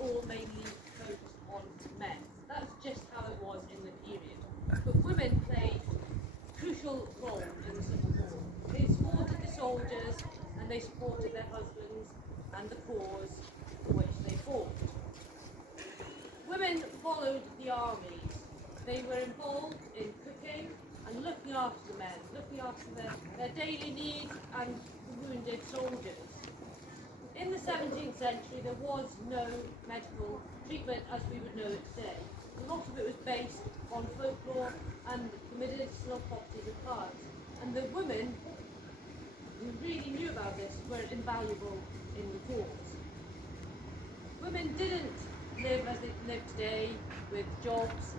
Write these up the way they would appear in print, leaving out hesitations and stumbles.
all mainly focused on men. That's just how it was in the period. But women played crucial roles in the Civil War. They supported the soldiers and they supported their husbands and the cause for which they fought. Women followed the armies. They were involved in cooking and looking after the men, looking after their daily needs and the wounded soldiers. In the 17th century, there was no medical treatment as we would know it today. A lot of it was based on folklore and the medicinal properties of plants. And the women who really knew about this were invaluable in the cause. Women didn't live as they live today with jobs,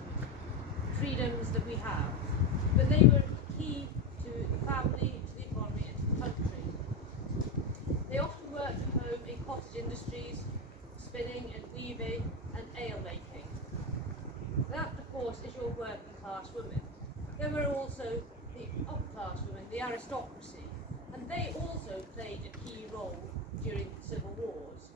freedoms that we have, but they were key to the family, to the economy and to the country. They often worked at home in cottage industries, spinning and weaving and ale making. That, of course, is your working class women. There were also the upper class women, the aristocracy, and they also played a key role during the civil wars.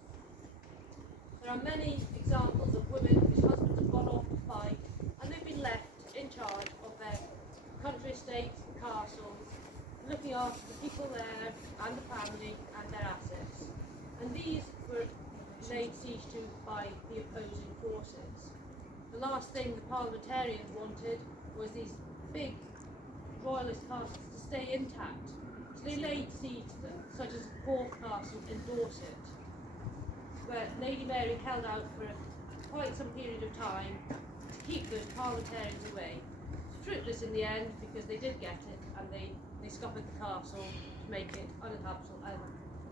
There are many examples of women whose husbands have gone off to fight and they've been left in charge of their country estates and castles, looking after the people there and the family and their assets. And these were laid siege to by the opposing forces. The last thing the parliamentarians wanted was these big royalist castles to stay intact. So they laid siege to them, such as Cork Castle in Dorset, where Lady Mary held out for quite some period of time to keep those parliamentarians away. Fruitless in the end, because they did get it and they scuppered the castle to make it uninhabitable and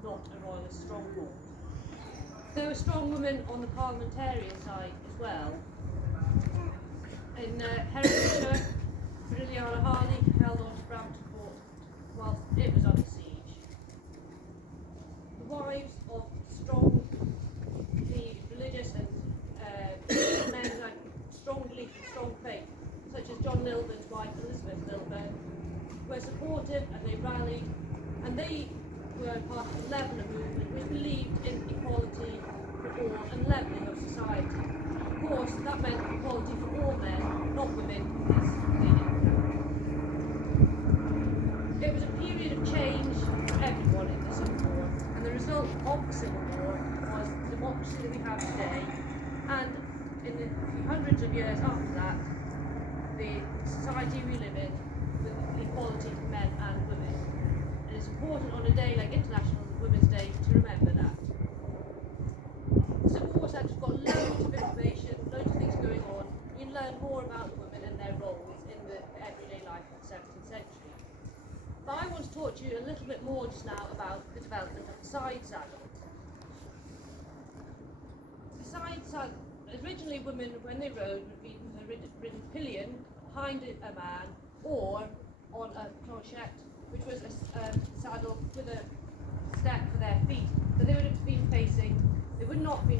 not a royalist stronghold. There were strong women on the parliamentarian side as well. In Herefordshire, Liliana Harley held on to Brampton Court whilst it was under siege. The wives of strong, the religious and men who had strong belief and strong faith, such as John Lilburn's wife Elizabeth Lilburn, were supportive and they rallied, and they were part of the Leveller movement, which believed in equality for all and levelling of society. Of course, that meant equality for all men, not women, because they didn't count. It was a period of change for everyone in the Civil War, and the result of the Civil War was the democracy that we have today, and in the hundreds of years after that, the society we live in with equality for men and women. And it's important on a day like International Women's Day to remember that. The Civil War Centre's got loads of information, loads of things going on. You can learn more about the women and their roles in the everyday life of the 17th century. But I want to talk to you a little bit more just now about the development of the side saddle. The side saddle, originally women, when they rode, would be ridden pillion behind a man or on a clochette, which was a saddle with a step for their feet. So they would have been facing, they would not have been